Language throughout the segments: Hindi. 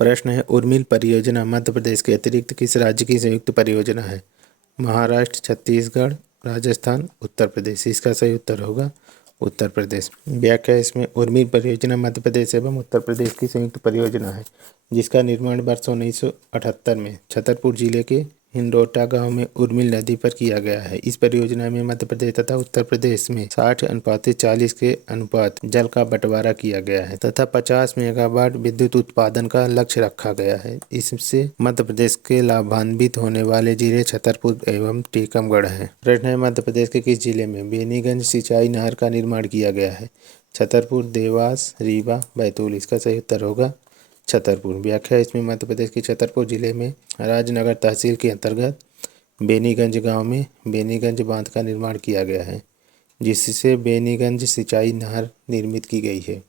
प्रश्न है, उर्मिल परियोजना मध्य प्रदेश के अतिरिक्त किस राज्य की संयुक्त परियोजना है? महाराष्ट्र, छत्तीसगढ़, राजस्थान, उत्तर प्रदेश। इसका सही उत्तर होगा उत्तर प्रदेश। व्याख्या इसमें, उर्मिल परियोजना मध्य प्रदेश एवं उत्तर प्रदेश की संयुक्त परियोजना है जिसका निर्माण वर्ष 1978 में छतरपुर जिले के हिंडोटा गांव में उर्मिल नदी पर किया गया है। इस परियोजना में मध्य प्रदेश तथा उत्तर प्रदेश में 60:40 के अनुपात जल का बंटवारा किया गया है तथा 50 मेगावाट विद्युत उत्पादन का लक्ष्य रखा गया है। इससे मध्य प्रदेश के लाभान्वित होने वाले जिले छतरपुर एवं टीकमगढ़ हैं। प्रश्न है, मध्य प्रदेश के किस जिले में बेनीगंज सिंचाई नहर का निर्माण किया गया है? छतरपुर, देवास, रीवा, बैतूल। इसका सही उत्तर होगा छतरपुर। व्याख्या इसमें, मध्य प्रदेश के छतरपुर जिले में राजनगर तहसील के अंतर्गत बेनीगंज गांव में बेनीगंज बांध का निर्माण किया गया है जिससे बेनीगंज सिंचाई नहर निर्मित की गई है।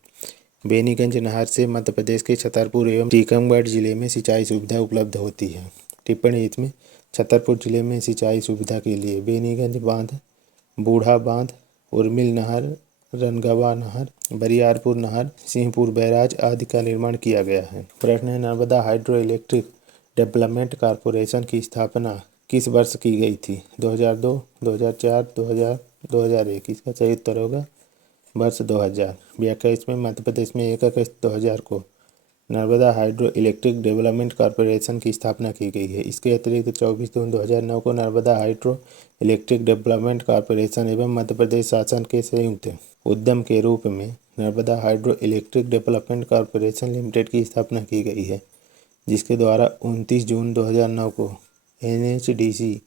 बेनीगंज नहर से मध्य प्रदेश के छतरपुर एवं टीकमगढ़ जिले में सिंचाई सुविधा उपलब्ध होती है। टिप्पणी इसमें, छतरपुर जिले में सिंचाई सुविधा के लिए बेनीगंज बांध, बूढ़ा बांध, उर्मिल नहर, रनगवा नहर, बरियारपुर नहर, सिंहपुर बैराज आदि का निर्माण किया गया है। प्रश्न है, Narmada hydro electric development corporation की स्थापना किस वर्ष की गई थी? 2002, 2004, 2001। इसका सही उत्तर होगा वर्ष 2000। व्याख्या इसमें, मध्य प्रदेश में 1 अगस्त 2000 को Narmada hydro electric development corporation की स्थापना की गई है। इसके अतिरिक्त 24 जून 2009 को Narmada hydro electric development corporation एवं मध्य प्रदेश शासन के संयुक्त उद्यम के रूप में Narmada hydro electric development corporation limited की स्थापना की गई है जिसके द्वारा 29 जून 2009 को NHDC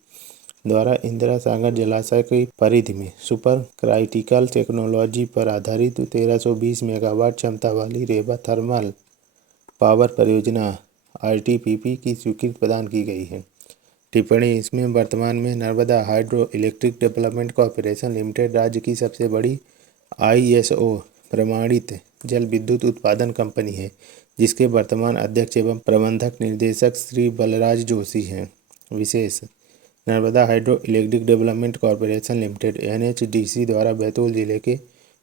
द्वारा इंदिरा सागर जलाशय की परिधि में सुपर क्राइटिकल टेक्नोलॉजी पर आधारित 1320 मेगावाट क्षमता वाली रेवा थर्मल पावर परियोजना RTPP की स्वीकृति प्रदान की गई है। टिप्पणी इसमें, वर्तमान में Narmada hydro electric development corporation limited राज्य की सबसे बड़ी ISO प्रमाणित जल विद्युत उत्पादन कंपनी है जिसके वर्तमान अध्यक्ष एवं प्रबंधक निर्देशक श्री बलराज जोशी हैं। विशेष, Narmada hydro electric development corporation limited NHDC द्वारा बैतूल जिले के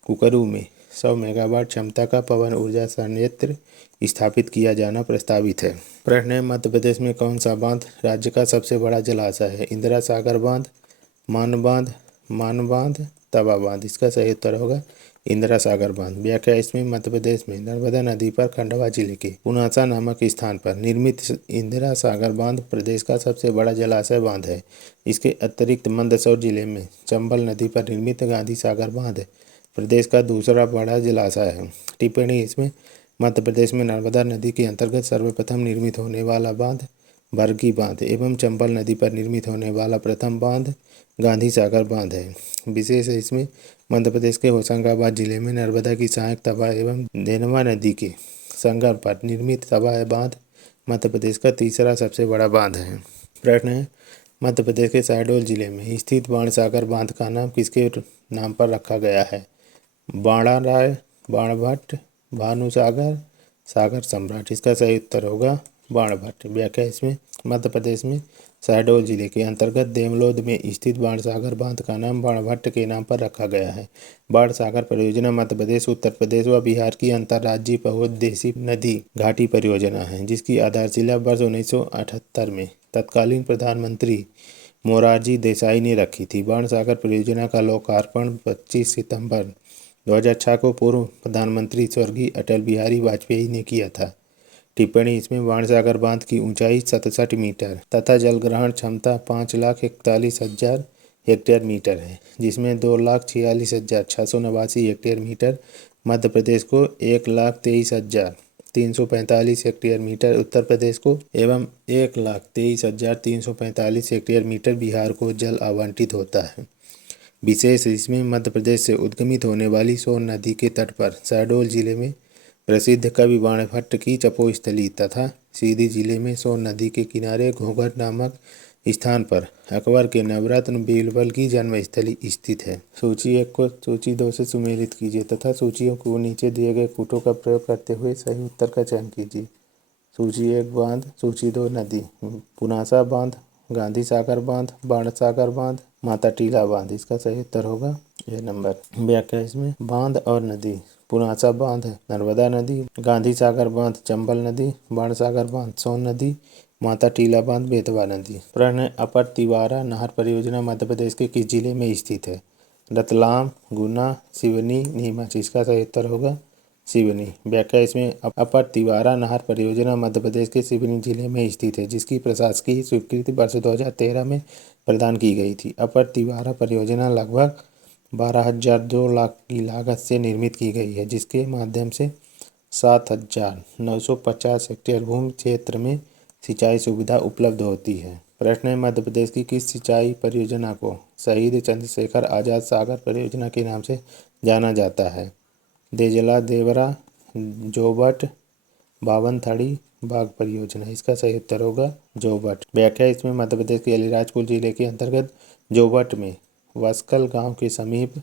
कुकरू में 100 मेगावाट क्षमता का पवन ऊर्जा संयंत्र स्थापित किया जाना प्रस्तावित है। प्रश्न है, मध्य प्रदेश में कौन सा बांध राज्य का सबसे बड़ा जलाशय है? इंदिरा सागर बांध, मान बांध, तवा बांध। इसका सही उत्तर होगा इंदिरा सागर बांध। व्याख्या इसमें, मध्य प्रदेश में नर्मदा नदी पर खंडवा जिले के पुनासा नामक स्थान पर निर्मित इंदिरा सागर बांध प्रदेश का सबसे बड़ा जलाशय बांध है। इसके अतिरिक्त मंदसौर जिले में चंबल नदी पर निर्मित गांधी सागर बांध प्रदेश का दूसरा बड़ा जलाशय है। टिप्पणी इसमें, मध्य प्रदेश में नर्मदा नदी के अंतर्गत सर्वप्रथम निर्मित होने वाला बांध भरगी बांध एवं चंबल नदी पर निर्मित होने वाला प्रथम बांध गांधी सागर बांध है। विशेष है इसमें, मध्य प्रदेश के होशंगाबाद जिले में नर्मदा की सहायक तवा एवं देनवा नदी के संगम पर निर्मित तवा बांध मध्य प्रदेश का तीसरा सबसे बड़ा बांध है। प्रश्न है, मध्य प्रदेश के शहडोल जिले में स्थित बाणसागर बांध का नाम किसके नाम पर रखा गया है? बाणाराय, बाणभट्ट, भानुसागर, सागर सम्राट। इसका सही उत्तर होगा बाणभट्ट। व्याख्या इसमें, मध्य प्रदेश में शहडोल जिले के अंतर्गत देवलोद में स्थित बाणसागर बांध का नाम बाणभट्ट के नाम पर रखा गया है। बाणसागर परियोजना मध्य प्रदेश, उत्तर प्रदेश व बिहार की अंतर्राज्यीय बहुउद्देशीय नदी घाटी परियोजना है जिसकी आधारशिला वर्ष 1978 में तत्कालीन प्रधानमंत्री मोरारजी देसाई ने रखी थी। बाणसागर परियोजना का लोकार्पण 25 सितंबर 2006 को पूर्व प्रधानमंत्री स्वर्गीय अटल बिहारी वाजपेयी ने किया था। टिप्पणी इसमें, बाणसागर बांध की ऊंचाई 67 मीटर तथा जलग्रहण क्षमता 5,41,000 हेक्टेयर मीटर है जिसमें 2,46,689 हेक्टेयर मीटर मध्य प्रदेश को, 1,23,345 हेक्टेयर मीटर उत्तर प्रदेश को एवं 1,23,345 हेक्टेयर मीटर बिहार को जल आवंटित होता है। विशेष, इसमें मध्य प्रदेश से उद्गमित होने वाली सोन नदी के तट पर शहडोल जिले में प्रसिद्ध कवि बाणभट्ट की तपोस्थली तथा सीधी जिले में सोन नदी के किनारे घोघर नामक स्थान पर अकबर के नवरत्न बीरबल की जन्मस्थली स्थित है। सूची 1 को सूची 2 से सुमेलित कीजिए तथा सूचियों को नीचे दिए गए कूटों का प्रयोग करते हुए सही उत्तर का चयन कीजिए। सूची 1 बांध, सूची 2 नदी, पुनासा बांध, गांधी सागर बांध, बाणसागर बांध, माता टीला बांध। इसका सही उत्तर होगा यह नंबर। व्याख्या इसमें, बांध और नदी पुनासा बांध नर्मदा नदी, गांधी सागर बांध चंबल नदी, बाणसागर बांध सोन नदी, माता टीला बांध बेतवा नदी। प्रश्न है, अपर तिवारा नहर परियोजना मध्य प्रदेश के किस जिले में स्थित है? रतलाम, गुना, सिवनी, नीमच। इसका सही उत्तर होगा सिवनी। व्याख्या इसमें अपर तिवारा नहर परियोजना मध्य प्रदेश के सिवनी जिले में स्थित है, जिसकी प्रशासकीय स्वीकृति वर्ष 2013 में प्रदान की गई थी। अपर तिवारा परियोजना लगभग 12,002 लाख की लागत से निर्मित की गई है, जिसके माध्यम से 7,950 हेक्टेयर भूमि क्षेत्र में सिंचाई सुविधा उपलब्ध होती है। प्रश्न है, मध्य प्रदेश की किस सिंचाई परियोजना को शहीद चंद्रशेखर आजाद सागर परियोजना के नाम से जाना जाता है? देजला देवरा, जोबट, बावनथड़ी बाग परियोजना। इसका सही उत्तर होगा जोबट। व्याख्या इसमें मध्य प्रदेश के अलीराजपुर जिले के अंतर्गत जोबट में वस्कल गांव के समीप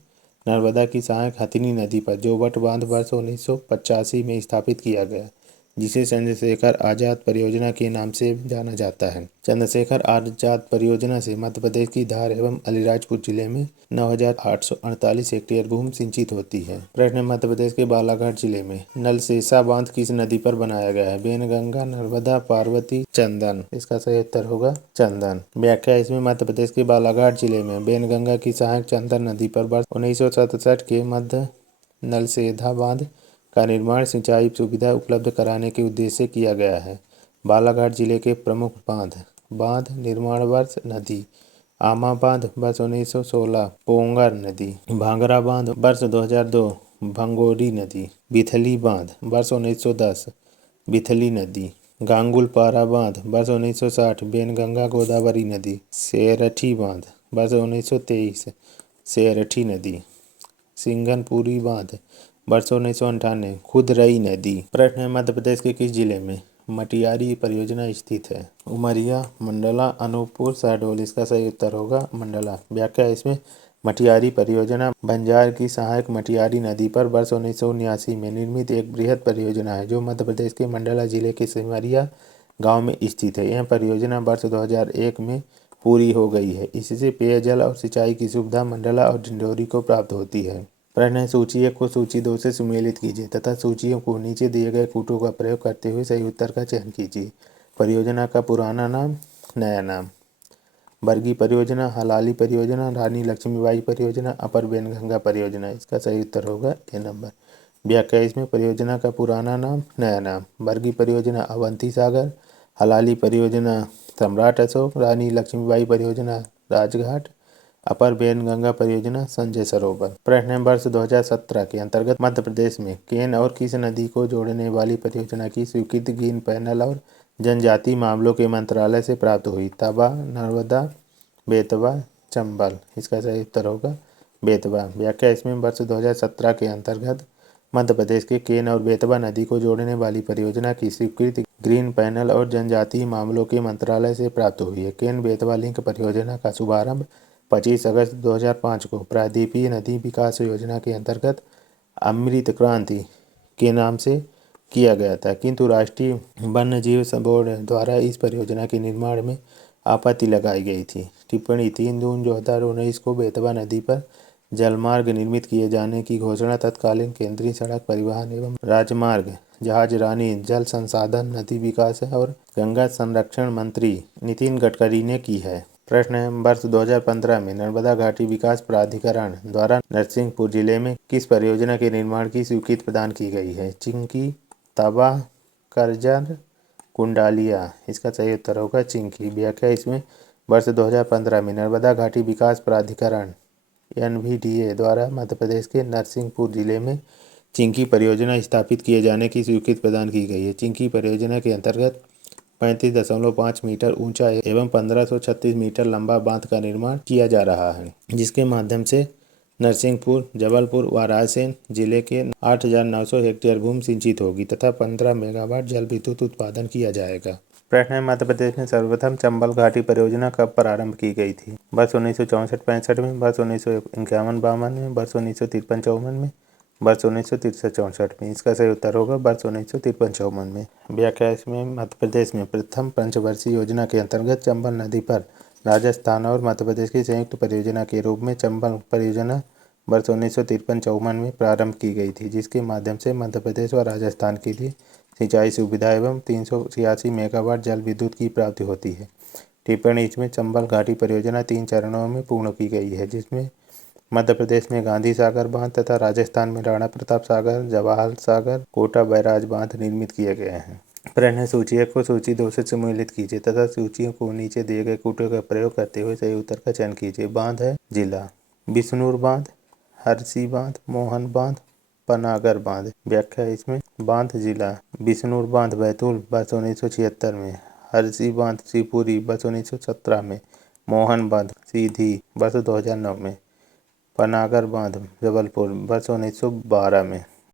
नर्मदा की सहायक हथिनी नदी पर जोबट बांध वर्ष 1985 में स्थापित किया गया, जिसे चंद्रशेखर आजाद परियोजना के नाम से जाना जाता है। चंद्रशेखर आजाद परियोजना से मध्य प्रदेश की धार एवं अलीराजपुर जिले में 9,848 हेक्टेयर भूमि सिंचित होती है। प्रश्न, मध्य प्रदेश के बालाघाट जिले में नलसेसा बांध किस नदी पर बनाया गया है? बेनगंगा, नर्मदा, पार्वती, चंदन। इसका सही उत्तर होगा चंदन। व्याख्या इसमें मध्य प्रदेश के बालाघाट जिले में बेनगंगा की सहायक चंदन नदी पर वर्ष 1967 के मध्य नलसेधा बांध का निर्माण सिंचाई सुविधा उपलब्ध कराने के उद्देश्य से किया गया है। बालाघाट जिले के प्रमुख बांध निर्माण वर्ष नदी आमा बांध वर्ष 1916, पोंगर नदी, भांगरा बांध वर्ष 2002, भंगोरी नदी, बिथली बांध वर्ष 1910, बिथली नदी, गांगुलपारा बांध वर्ष 1960, बेनगंगा गोदावरी नदी, सेरठी बांध वर्ष 1923, सेरठी नदी, सिंगनपुरी बांध वर्ष 1998, खुदरई नदी। प्रश्न है, मध्य प्रदेश के किस जिले में मटियारी परियोजना स्थित है? उमरिया, मंडला, अनूपपुर, शहडोल। इसका सही उत्तर होगा मंडला। व्याख्या इसमें मटियारी परियोजना बंजार की सहायक मटियारी नदी पर वर्ष 1979 में निर्मित एक बृहद परियोजना है, जो मध्य प्रदेश के मंडला जिले के सिमरिया गाँव में स्थित है। यह परियोजना वर्ष 2001 में पूरी हो गई है। इससे पेयजल और सिंचाई की सुविधा मंडला और डिंडोरी को प्राप्त होती है। प्रश्न है, सूची 1 को सूची 2 से सुमेलित कीजिए तथा सूचियों को नीचे दिए गए कूटों का प्रयोग करते हुए सही उत्तर का चयन कीजिए। परियोजना का पुराना नाम, नया नाम। बरगी परियोजना, हलाली परियोजना, रानी लक्ष्मीबाई परियोजना, अपर बेनगंगा परियोजना। इसका सही उत्तर होगा ए नंबर। व्याख्या इसमें परियोजना का पुराना नाम, नया नाम। बरगी परियोजना अवंती सागर, हलाली परियोजना सम्राट अशोक, रानी लक्ष्मीबाई परियोजना राजघाट, अपर बेनगंगा परियोजना संजय सरोवर। प्रश्न है, वर्ष 2017 के अंतर्गत मध्य प्रदेश में केन और किस नदी को जोड़ने वाली परियोजना की स्वीकृति ग्रीन पैनल और जनजातीय मामलों के मंत्रालय से प्राप्त हुई? तवा, नर्मदा, बेतवा, चंबल। इसका सही उत्तर होगा बेतवा। व्याख्या इसमें वर्ष 2017 के अंतर्गत मध्य प्रदेश के केन और बेतवा नदी को जोड़ने वाली परियोजना की स्वीकृति ग्रीन पैनल और जनजातीय मामलों के मंत्रालय से प्राप्त हुई है। केन बेतवा लिंक परियोजना का शुभारंभ 25 अगस्त 2005 को प्रायद्वीपीय नदी विकास योजना के अंतर्गत अमृत क्रांति के नाम से किया गया था, किंतु राष्ट्रीय वन्यजीव बोर्ड द्वारा इस परियोजना के निर्माण में आपत्ति लगाई गई थी। टिप्पणी 3 जून 2019 को बेतवा नदी पर जलमार्ग निर्मित किए जाने की घोषणा तत्कालीन केंद्रीय सड़क परिवहन एवं राजमार्ग, जहाज रानी, जल संसाधन, नदी विकास और गंगा संरक्षण मंत्री नितिन गडकरी ने की है। प्रश्न है, वर्ष 2015 में नर्मदा घाटी विकास प्राधिकरण द्वारा नरसिंहपुर जिले में किस परियोजना के निर्माण की स्वीकृति प्रदान की गई है? चिंकी, तवा, करजन, कुंडालिया। इसका सही उत्तर होगा चिंकी। व्याख्या इसमें वर्ष 2015 में नर्मदा घाटी विकास प्राधिकरण NVDA द्वारा मध्य प्रदेश के नरसिंहपुर जिले में चिंकी परियोजना स्थापित किए जाने की स्वीकृति प्रदान की गई है। चिंकी परियोजना के अंतर्गत 35.5 मीटर ऊंचा एवं 1536 मीटर लंबा बांध का निर्माण किया जा रहा है, जिसके माध्यम से नरसिंहपुर, जबलपुर व रायसेन जिले के 8,900 हेक्टेयर भूमि सिंचित होगी तथा 15 मेगावाट जल विद्युत उत्पादन किया जाएगा। प्रश्न है, मध्य प्रदेश में सर्वप्रथम चंबल घाटी परियोजना कब प्रारंभ की गई थी? वर्ष 1964-65 में, वर्ष 1951-52 में, वर्ष 1953-54 में, वर्ष 1963-64 में। इसका सही उत्तर होगा वर्ष 1953-54 में। व्याख्या इसमें मध्य प्रदेश में प्रथम पंचवर्षीय योजना के अंतर्गत चंबल नदी पर राजस्थान और मध्य प्रदेश की संयुक्त परियोजना के रूप में चंबल परियोजना वर्ष 1953-54 में प्रारंभ की गई थी, जिसके माध्यम से मध्य प्रदेश व राजस्थान के लिए सिंचाई सुविधा एवं 386 मेगावाट जल विद्युत की प्राप्ति होती है। टिप्पणी: इसमें चंबल घाटी परियोजना 3 चरणों में पूर्ण की गई है, जिसमें मध्य प्रदेश में गांधी सागर बांध तथा राजस्थान में राणा प्रताप सागर, जवाहर सागर, कोटा बैराज बांध निर्मित किए गए हैं। प्रश्न: सूची को सूची 2 से सम्मिलित कीजिए तथा सूचियों को नीचे दिए गए कूटों का प्रयोग करते हुए सही उत्तर का चयन कीजिए। बांध है जिला: बिश्नूर बांध, हरसी बांध, मोहन बांध, पनागर बांध। व्याख्या: इसमें बांध जिला: बिश्नूर बांध बैतूल वर्ष 1976 में, हरसी बांध शिवपुरी वर्ष 1917 में, मोहन बांध सीधी वर्ष 2009 में, पनागर बांध जबलपुर वर्ष 1912 में।